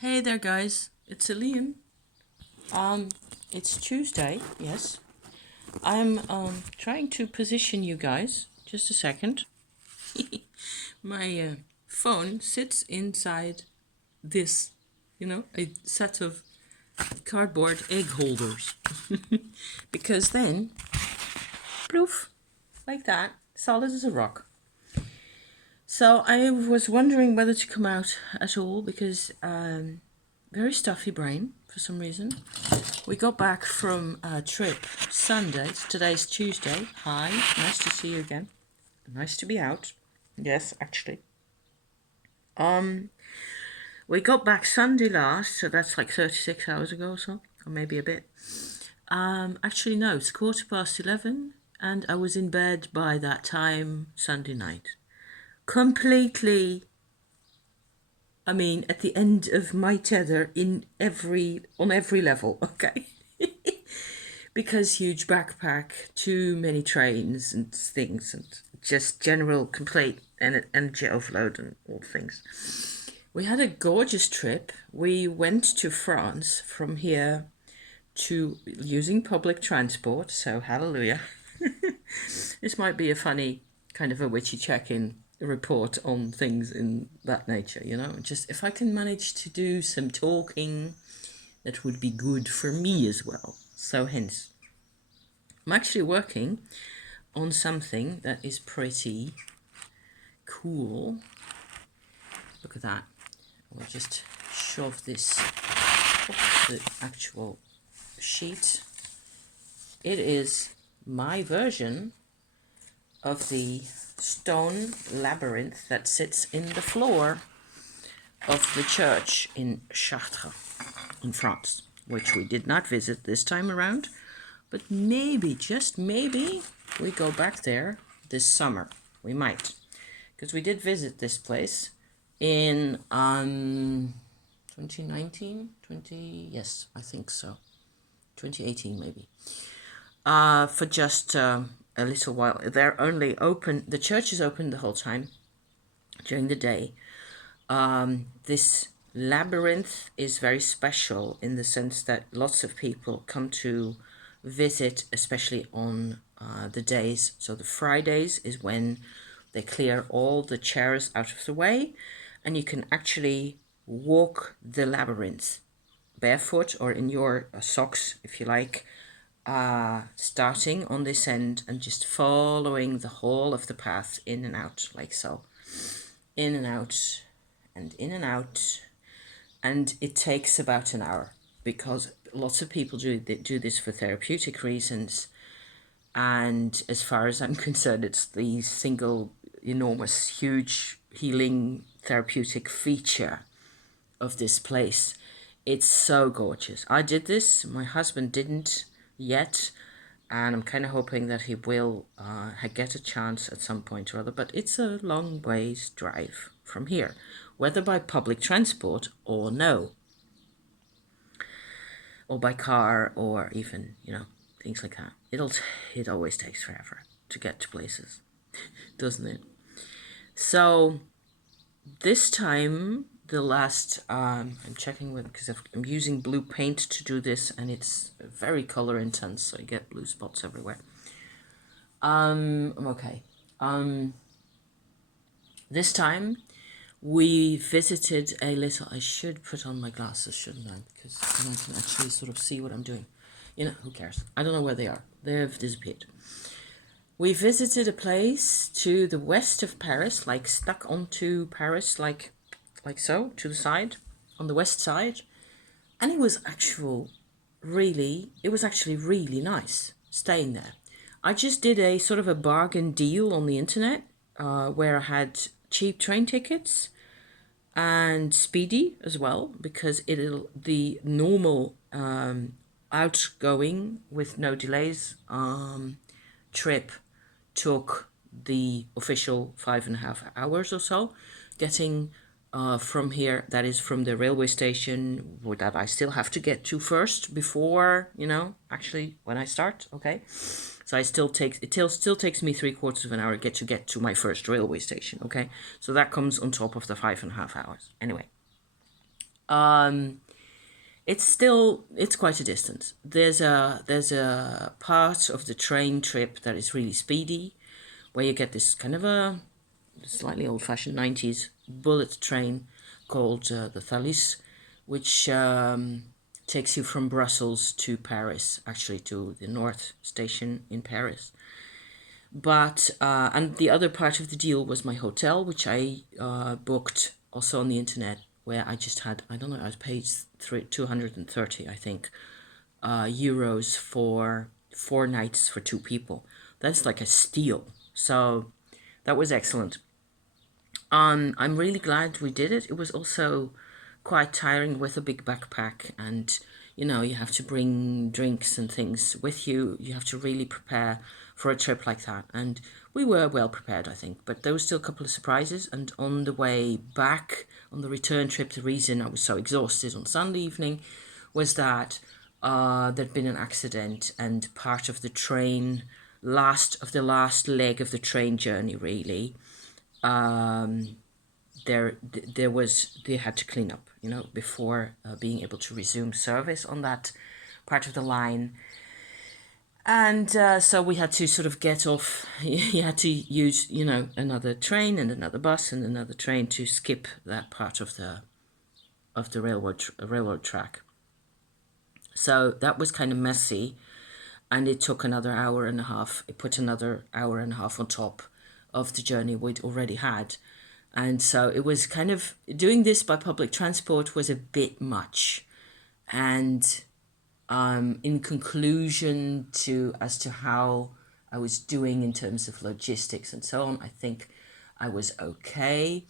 Hey there, guys. It's Liam. Um, it's Tuesday. Yes, I'm trying to position you guys. Just a second. My phone sits inside this, a set of cardboard egg holders, because then, poof, like that, solid as a rock. So I was wondering whether to come out at all because very stuffy brain for some reason. We got back from a trip Sunday. Today's Tuesday. Hi, nice to see you again. Nice to be out. Yes, actually. Um, we got back Sunday last, so that's like 36 hours ago or so, or maybe a bit. Actually, no, it's 11:15, and I was in bed by that time Sunday night. Completely, at the end of my tether on every level, okay? Because huge backpack, too many trains and things, and just general complete energy overload and all things. We had a gorgeous trip. We went to France from here to using public transport, so hallelujah. This might be a funny kind of a witchy check-in report on things in that nature, just if I can manage to do some talking, that would be good for me as well. So hence, I'm actually working on something that is pretty cool. Look at that. We'll just shove this off the actual sheet. It is my version of the Stone Labyrinth that sits in the floor of the church in Chartres in France, which we did not visit this time around, but maybe, just maybe, we go back there this summer. We might, because we did visit this place in 2019, yes, I think so, 2018 maybe, for just a little while. They're only open, the church is open the whole time during the day. This labyrinth is very special in the sense that lots of people come to visit, especially on the days. So the Fridays is when they clear all the chairs out of the way, and you can actually walk the labyrinth barefoot or in your socks, if you like, starting on this end and just following the whole of the path in and out, like so. In and out, and in and out, and it takes about an hour because lots of people do this for therapeutic reasons, and as far as I'm concerned, it's the single enormous huge healing therapeutic feature of this place. It's so gorgeous. I did this, my husband didn't yet, and I'm kind of hoping that he will get a chance at some point or other, but it's a long ways drive from here, whether by public transport or no, or by car, or even, things like that. It always takes forever to get to places, doesn't it? So this time, the last, I'm checking with, because I'm using blue paint to do this, and it's very color intense, so you get blue spots everywhere. I'm okay. This time we visited a little, I should put on my glasses, shouldn't I? Because then I can actually sort of see what I'm doing. Who cares? I don't know where they are. They've disappeared. We visited a place to the west of Paris, like stuck onto Paris, like so, to the side, on the west side. And it was actually really nice staying there. I just did a sort of a bargain deal on the internet where I had cheap train tickets and speedy as well, because the normal outgoing with no delays trip took the official 5.5 hours or so. Getting from here, that is from the railway station that I still have to get to first before, actually when I start, okay? So it still takes me 3/4 of an hour to get to my first railway station, okay? So that comes on top of the 5.5 hours. Anyway, It's quite a distance. There's a part of the train trip that is really speedy, where you get this kind of a slightly old-fashioned 90s bullet train called the Thalys, which takes you from Brussels to Paris, actually to the North Station in Paris. But and the other part of the deal was my hotel, which I booked also on the internet, where I just had, I don't know, I paid 230, I think, euros for 4 nights for 2 people. That's like a steal. So that was excellent. I'm really glad we did it. It was also quite tiring with a big backpack, and you have to bring drinks and things with you. You have to really prepare for a trip like that, and we were well prepared, I think. But there was still a couple of surprises, and on the way back, on the return trip, the reason I was so exhausted on Sunday evening was that there'd been an accident, and part of the train, the last leg of the train journey, really, they had to clean up, before being able to resume service on that part of the line. And so we had to sort of get off. You had to use, another train and another bus and another train to skip that part of the railroad track. So that was kind of messy, and it took another hour and a half. It put another hour and a half on top of the journey we'd already had. And so it was kind of, doing this by public transport was a bit much. And in conclusion as to how I was doing in terms of logistics and so on, I think I was okay.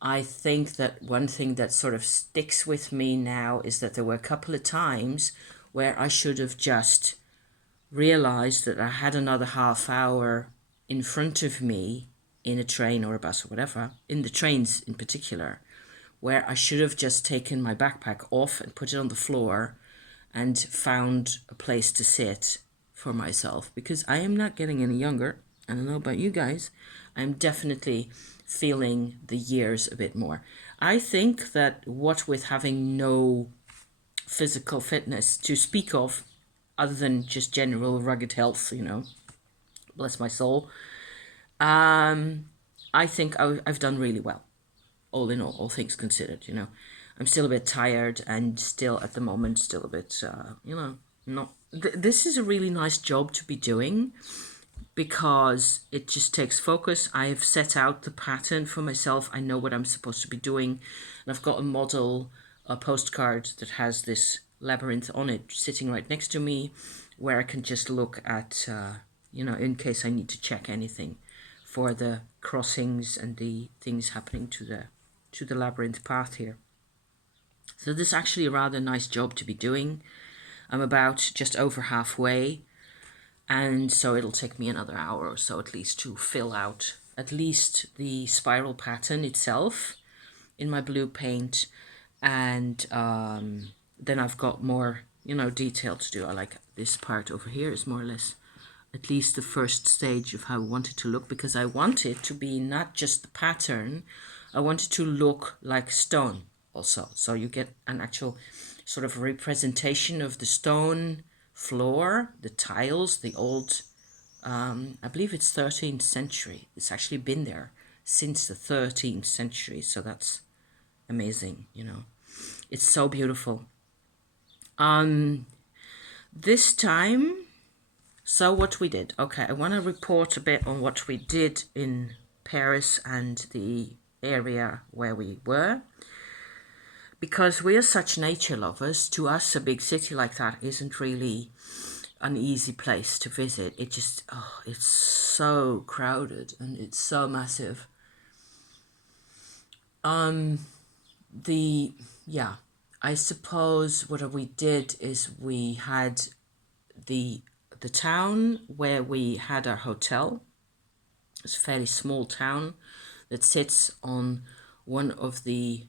I think that one thing that sort of sticks with me now is that there were a couple of times where I should have just realized that I had another half hour in front of me in a train or a bus or whatever, in the trains in particular, where I should have just taken my backpack off and put it on the floor and found a place to sit for myself, because I am not getting any younger. I don't know about you guys. I'm definitely feeling the years a bit more. I think that what with having no physical fitness to speak of, other than just general rugged health, bless my soul, I think I've done really well, all in all things considered. I'm still a bit tired, and still at the moment, still a bit, not. This is a really nice job to be doing, because it just takes focus. I've set out the pattern for myself. I know what I'm supposed to be doing, and I've got a postcard that has this labyrinth on it sitting right next to me, where I can just look at, in case I need to check anything for the crossings and the things happening to the labyrinth path here. So this is actually a rather nice job to be doing. I'm about just over halfway, and so it'll take me another hour or so at least to fill out at least the spiral pattern itself in my blue paint, and then I've got more, detail to do. I like this part over here is more or less at least the first stage of how I want it to look, because I want it to be not just the pattern, I want it to look like stone also. So you get an actual sort of representation of the stone floor, the tiles, the old, I believe it's 13th century. It's actually been there since the 13th century. So that's amazing, It's so beautiful. This time, so what we did. Okay, I want to report a bit on what we did in Paris and the area where we were. Because we are such nature lovers, to us a big city like that isn't really an easy place to visit. It just, it's so crowded and it's so massive. I suppose what we did is we had the town where we had our hotel. It's a fairly small town that sits on one of the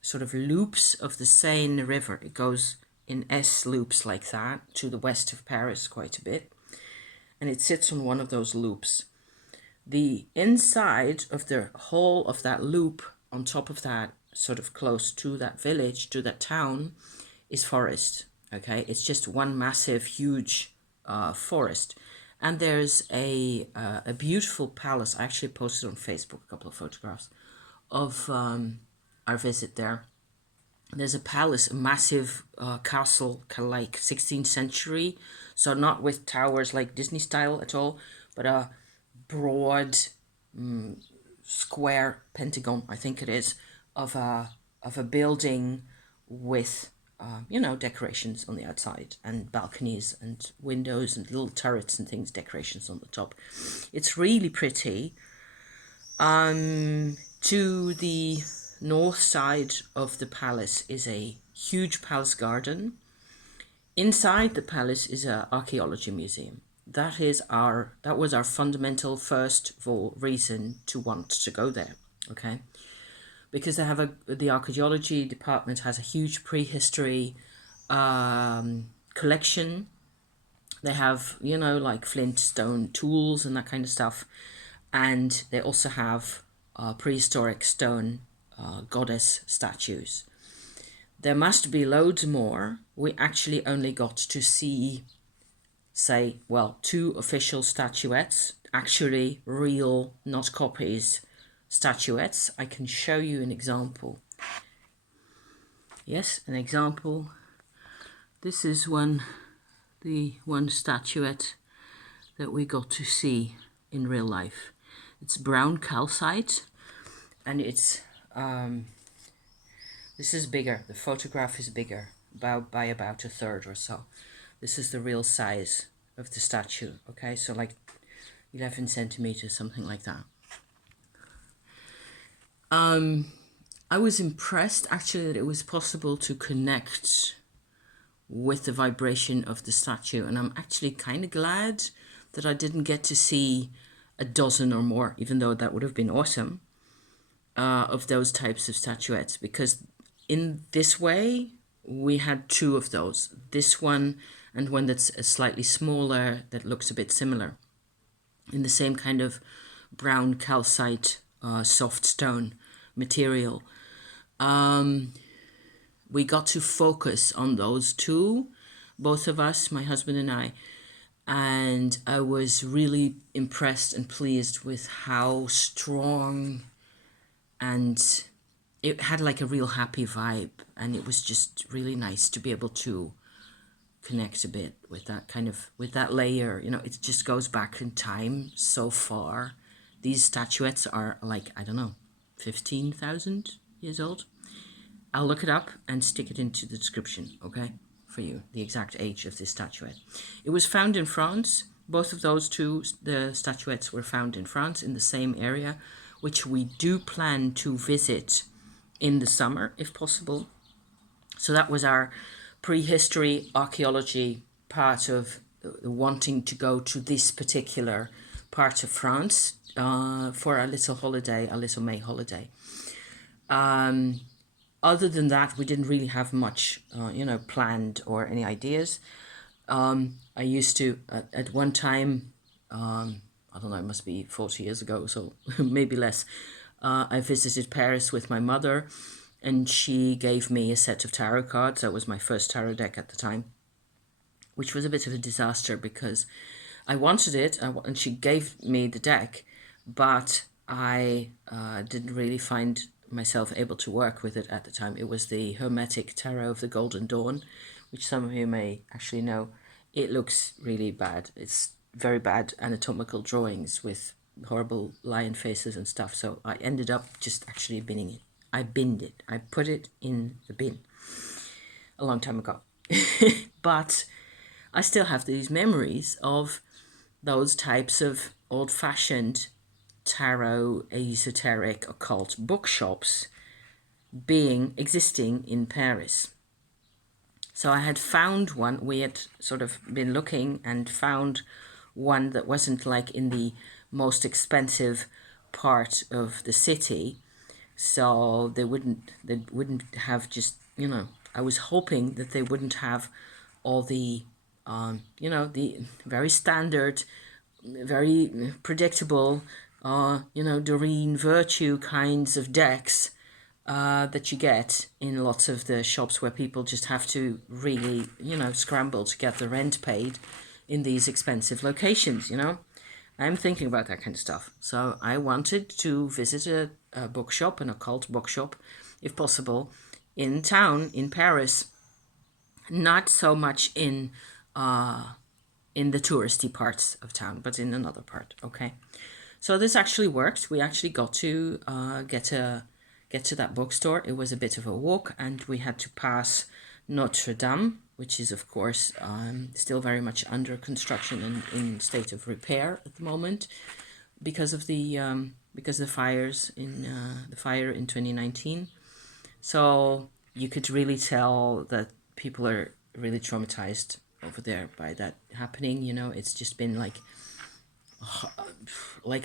sort of loops of the Seine River. It goes in S loops like that to the west of Paris quite a bit, and it sits on one of those loops. The inside of the whole of that loop, on top of that, sort of close to that village, to that town, is forest. Okay, it's just one massive, huge forest, and there's a beautiful palace. I actually posted on Facebook a couple of photographs of our visit there. There's a palace, a massive castle, kind of like 16th century, so not with towers like Disney style at all, but a broad square pentagon, I think it is, of a building with decorations on the outside and balconies and windows and little turrets and things, decorations on the top. It's really pretty. To the north side of the palace is a huge palace garden. Inside the palace is an archaeology museum. That was our fundamental first of all reason to want to go there. Okay, because they have the archaeology department has a huge prehistory collection. They have like flint stone tools and that kind of stuff, and they also have prehistoric stone goddess statues. There must be loads more. We actually only got to see, say, well, 2 official statuettes, actually real, not copies, statuettes. I can show you an example. Yes, an example. This is the one statuette that we got to see in real life. It's brown calcite, and it's this is bigger. The photograph is bigger, by about a third or so. This is the real size of the statue. Okay, so like 11 centimeters, something like that. I was impressed actually that it was possible to connect with the vibration of the statue, and I'm actually kind of glad that I didn't get to see a dozen or more, even though that would have been awesome, of those types of statuettes, because in this way we had 2 of those, this one and one that's slightly smaller that looks a bit similar, in the same kind of brown calcite soft stone material. We got to focus on those 2, both of us, my husband and I, and I was really impressed and pleased with how strong, and it had like a real happy vibe, and it was just really nice to be able to connect a bit with that layer. It just goes back in time so far. These statuettes are like, I don't know, 15,000 years old. I'll look it up and stick it into the description, okay, for you, the exact age of this statuette. It was found in France. Both of those 2, the statuettes were found in France, in the same area, which we do plan to visit in the summer, if possible. So that was our prehistory archaeology part of wanting to go to this particular part of France for a little holiday, a little May holiday. Other than that, we didn't really have much, planned or any ideas. I used to, at one time, I don't know, it must be 40 years ago, so maybe less. I visited Paris with my mother, and she gave me a set of tarot cards. That was my first tarot deck at the time, which was a bit of a disaster because I wanted it, and she gave me the deck, but I didn't really find myself able to work with it at the time. It was the Hermetic Tarot of the Golden Dawn, which some of you may actually know. It looks really bad. It's very bad anatomical drawings with horrible lion faces and stuff. So I ended up just actually binning it. I binned it. I put it in the bin a long time ago. But I still have these memories of those types of old-fashioned tarot, esoteric, occult bookshops existing in Paris. So I had found one. We had sort of been looking and found one that wasn't like in the most expensive part of the city, so they wouldn't have just, I was hoping that they wouldn't have all the the very standard, very predictable Doreen Virtue kinds of decks that you get in lots of the shops where people just have to really, scramble to get the rent paid in these expensive locations, I'm thinking about that kind of stuff. So I wanted to visit a bookshop, an occult bookshop, if possible, in town, in Paris. Not so much in the touristy parts of town, but in another part. Okay, so this actually worked. We actually got to get to that bookstore. It was a bit of a walk, and we had to pass Notre Dame, which is of course still very much under construction and in state of repair at the moment because of the fires in the fire in 2019. So you could really tell that people are really traumatized over there by that happening. It's just been like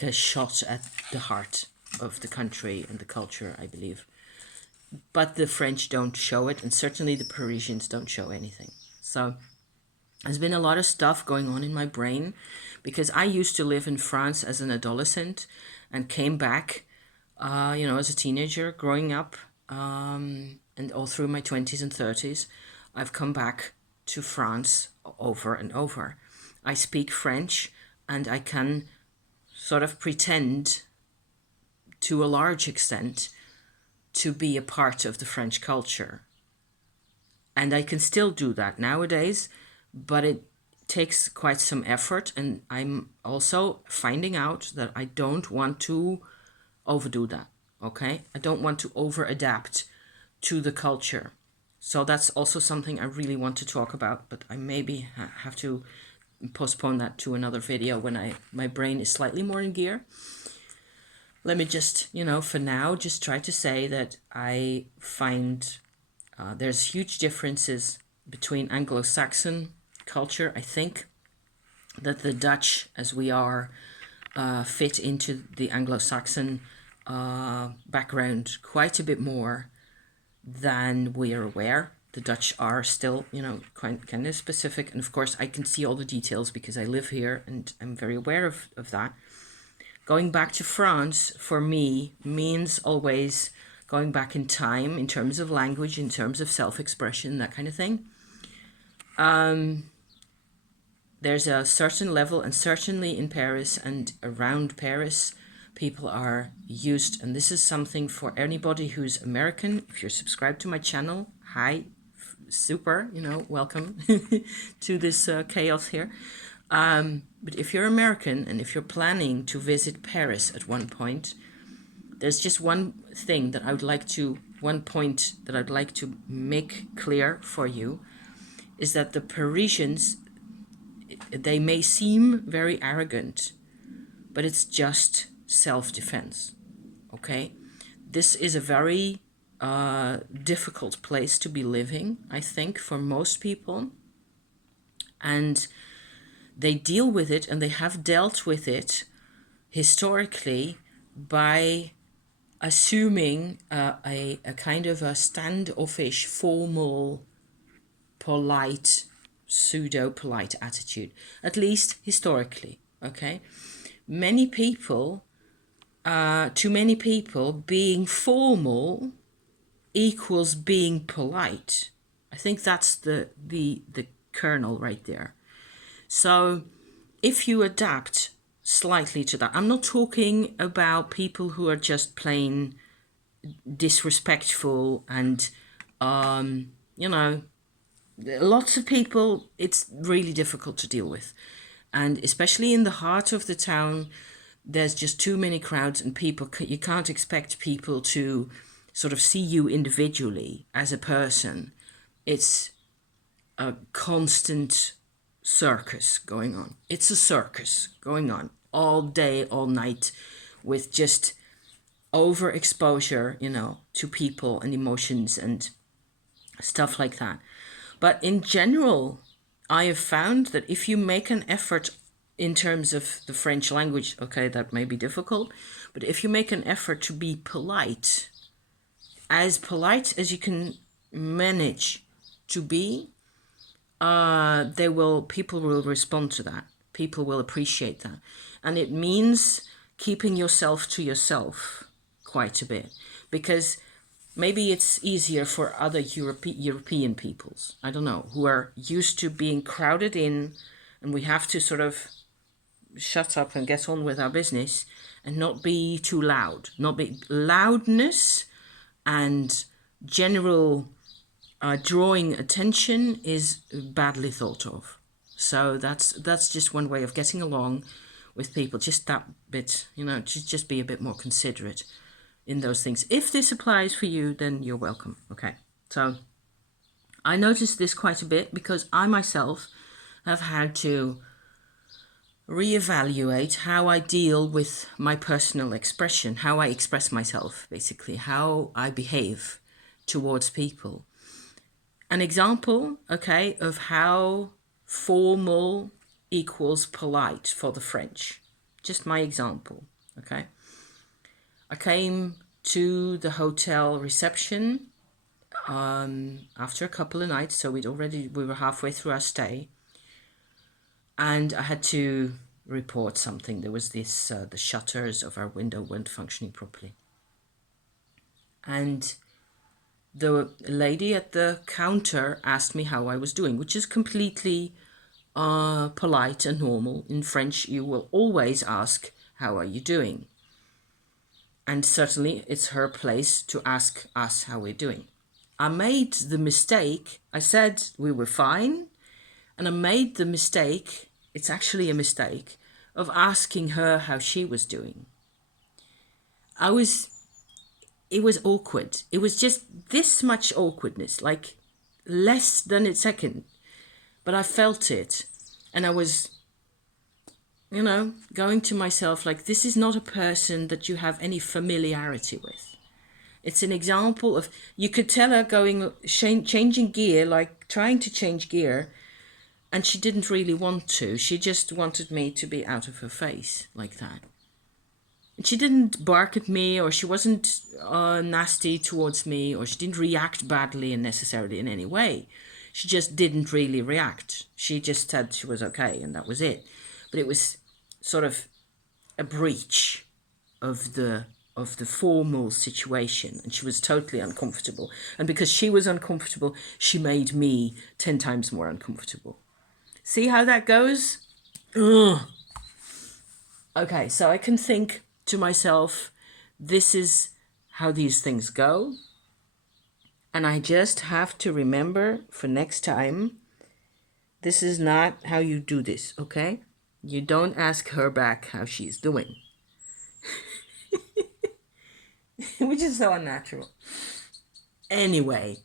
a shot at the heart of the country and the culture, I believe. But the French don't show it, and certainly the Parisians don't show anything. So there's been a lot of stuff going on in my brain because I used to live in France as an adolescent and came back, as a teenager growing up, and all through my 20s and 30s. I've come back to France over and over. I speak French, and I can sort of pretend to a large extent to be a part of the French culture. And I can still do that nowadays, but it takes quite some effort. And I'm also finding out that I don't want to overdo that, okay? I don't want to over-adapt to the culture. So that's also something I really want to talk about, but I maybe have to postpone that to another video when my brain is slightly more in gear. Let me just, for now, just try to say that I find there's huge differences between Anglo-Saxon culture. I think that the Dutch, as we are, fit into the Anglo-Saxon background quite a bit more than we are aware. The Dutch are still, kind of specific. And of course, I can see all the details because I live here and I'm very aware of that. Going back to France, for me, means always going back in time in terms of language, in terms of self-expression, that kind of thing. There's a certain level, and certainly in Paris and around Paris, people are used, and this is something for anybody who's American. If you're subscribed to my channel, hi, super, welcome to this chaos here. But if you're American and if you're planning to visit Paris at one point, there's just one point that I'd like to make clear for you, is that the Parisians, they may seem very arrogant, but it's just self-defense, okay? This is a very difficult place to be living, I think, for most people. And they deal with it, and they have dealt with it historically by assuming a kind of a standoffish, formal, polite, pseudo-polite attitude, at least historically, okay? Many people, to many people, being formal equals being polite. I think that's the kernel right there. So if you adapt slightly to that, I'm not talking about people who are just plain disrespectful and, lots of people, it's really difficult to deal with. And especially in the heart of the town, there's just too many crowds and people, you can't expect people to sort of see you individually as a person. It's a constant circus going on. It's a circus going on all day, all night, with just overexposure, to people and emotions and stuff like that. But in general, I have found that if you make an effort in terms of the French language, okay, that may be difficult, but if you make an effort to be polite as you can manage to be, people will respond to that. People will appreciate that. And it means keeping yourself to yourself quite a bit, because Maybe it's easier for other European peoples, I don't know, who are used to being crowded in, and we have to sort of shut up and get on with our business and not be too loud. Not be loudness and general drawing attention is badly thought of. So that's just one way of getting along with people. Just that bit, just be a bit more considerate in those things. If this applies for you, then you're welcome. Okay. So I noticed this quite a bit because I myself have had to reevaluate how I deal with my personal expression, how I express myself, basically, how I behave towards people. An example, okay, of how formal equals polite for the French. Just my example, okay? I came to the hotel reception after a couple of nights, so we were halfway through our stay, and I had to report something. There was this, the shutters of our window weren't functioning properly. And the lady at the counter asked me how I was doing, which is completely polite and normal. In French, you will always ask, how are you doing? And certainly it's her place to ask us how we're doing. I made the mistake, I said we were fine, and I made the mistake, it's actually a mistake, of asking her how she was doing. It was awkward. It was just this much awkwardness, like less than a second. But I felt it. And I was, going to myself like, this is not a person that you have any familiarity with. It's an example of, you could tell her changing gear, like trying to change gear, and she didn't really want to. She just wanted me to be out of her face like that. And she didn't bark at me, or she wasn't nasty towards me, or she didn't react badly and necessarily in any way. She just didn't really react. She just said she was okay, and that was it. But it was sort of a breach of the formal situation, and she was totally uncomfortable. And because she was uncomfortable, she made me 10 times more uncomfortable. See how that goes? Ugh. Okay, so I can think to myself, this is how these things go. And I just have to remember for next time, this is not how you do this, okay? You don't ask her back how she's doing. Which is so unnatural. Anyway,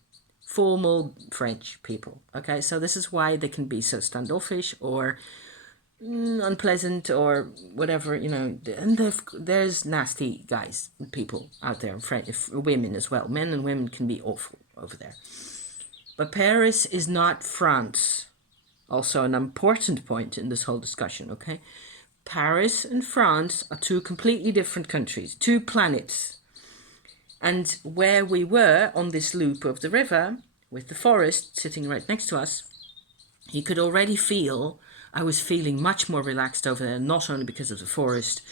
formal French people, okay? So this is why they can be so standoffish or unpleasant or whatever, and there's nasty guys, people out there, women as well. Men and women can be awful over there. But Paris is not France. Also an important point in this whole discussion, okay? Paris and France are two completely different countries, two planets. And where we were on this loop of the river, with the forest sitting right next to us, you could already feel I was feeling much more relaxed over there, not only because of the forest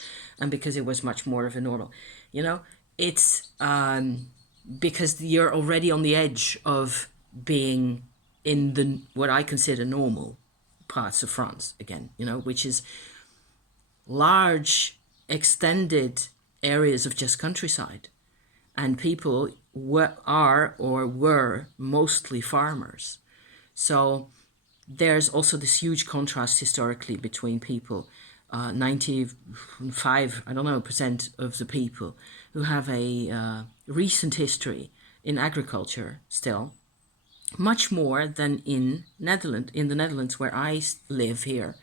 and because it was much more of a normal, it's because you're already on the edge of being in what I consider normal parts of France again, which is large, extended areas of just countryside. And people were mostly farmers. So there's also this huge contrast historically between people. 95% of the people who have a recent history in agriculture still, much more than in the Netherlands where I live here,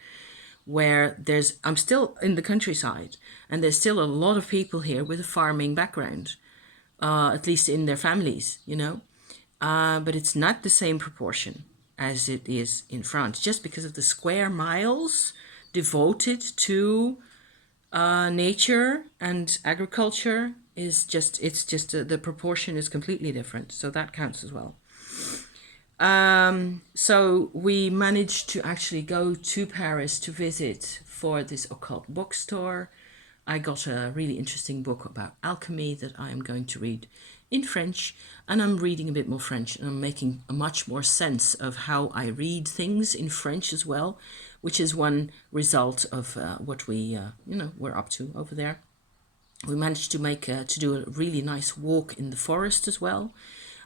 where I'm still in the countryside, and there's still a lot of people here with a farming background, at least in their families, but it's not the same proportion as it is in France, just because of the square miles devoted to nature and agriculture the proportion is completely different. So that counts as well. So we managed to actually go to Paris to visit for this occult bookstore. I got a really interesting book about alchemy that I am going to read in French, and I'm reading a bit more French, and I'm making a much more sense of how I read things in French as well, which is one result of what we're up to over there. We managed to do a really nice walk in the forest as well.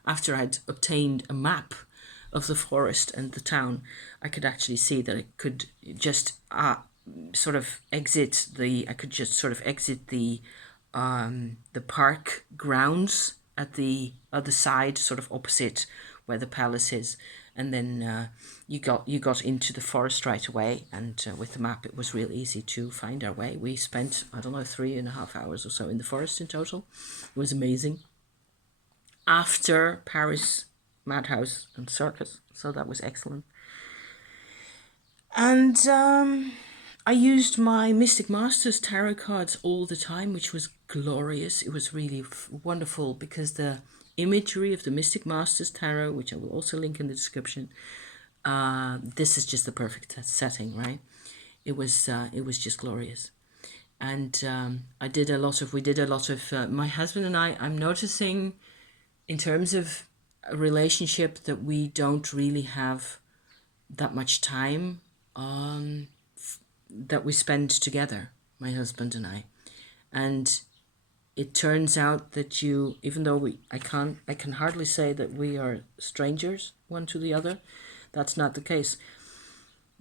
After I'd obtained a map of the forest and the town, I could actually see that I could just sort of exit the park grounds at the other side, sort of opposite where the palace is, and then you got into the forest right away. And with the map, it was real easy to find our way. We spent, I don't know, 3.5 hours or so in the forest in total. It was amazing. After Paris Madhouse and Circus, so that was excellent. And I used my Mystic Masters tarot cards all the time, which was glorious. It was really wonderful because the imagery of the Mystic Masters tarot, which I will also link in the description, this is just the perfect setting, right? It was just glorious. And we did a lot of, my husband and I'm noticing in terms of a relationship that we don't really have that much time that we spend together, my husband and I. And it turns out that even though I can hardly say that we are strangers one to the other. That's not the case.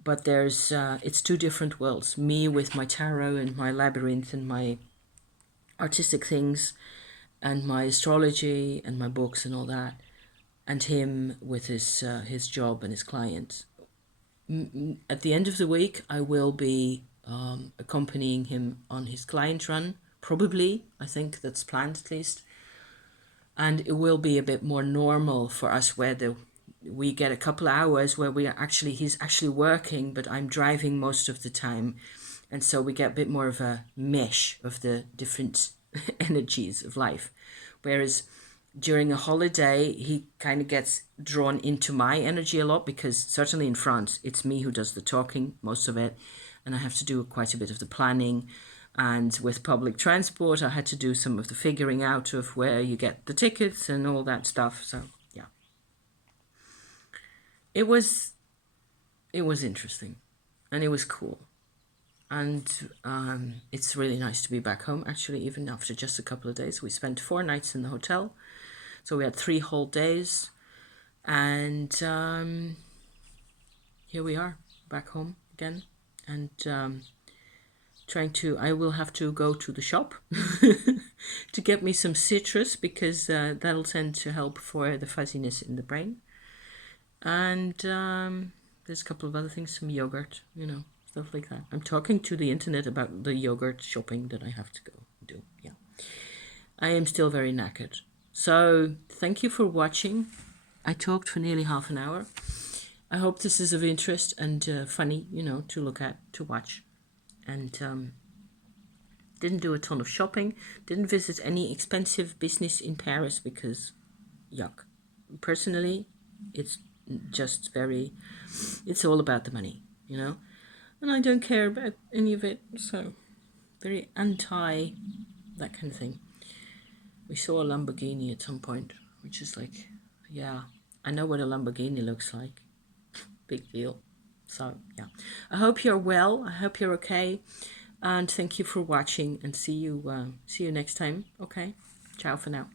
But it's two different worlds. Me with my tarot and my labyrinth and my artistic things and my astrology and my books and all that, and him with his job and his clients. At the end of the week, I will be accompanying him on his client run, probably. I think that's planned at least. And it will be a bit more normal for us, where we get a couple of hours where he's actually working, but I'm driving most of the time. And so we get a bit more of a mesh of the different energies of life. Whereas during a holiday, he kind of gets drawn into my energy a lot, because certainly in France, it's me who does the talking, most of it. And I have to do quite a bit of the planning. And with public transport, I had to do some of the figuring out of where you get the tickets and all that stuff. So, yeah. It was interesting, and it was cool. And it's really nice to be back home, actually, even after just a couple of days. We spent 4 nights in the hotel. So we had 3 whole days. And here we are, back home again. And I will have to go to the shop to get me some citrus, because that'll tend to help for the fuzziness in the brain. And there's a couple of other things, some yogurt, stuff like that. I'm talking to the internet about the yogurt shopping that I have to go do. Yeah. I am still very knackered. So thank you for watching. I talked for nearly half an hour. I hope this is of interest and funny, to look at, to watch. And didn't do a ton of shopping. Didn't visit any expensive business in Paris because, yuck. Personally, it's just it's all about the money, And I don't care about any of it, so very anti that kind of thing. We saw a Lamborghini at some point, which is like, yeah, I know what a Lamborghini looks like. Big deal. So, yeah. I hope you're well. I hope you're okay. And thank you for watching, and see you next time. Okay? Ciao for now.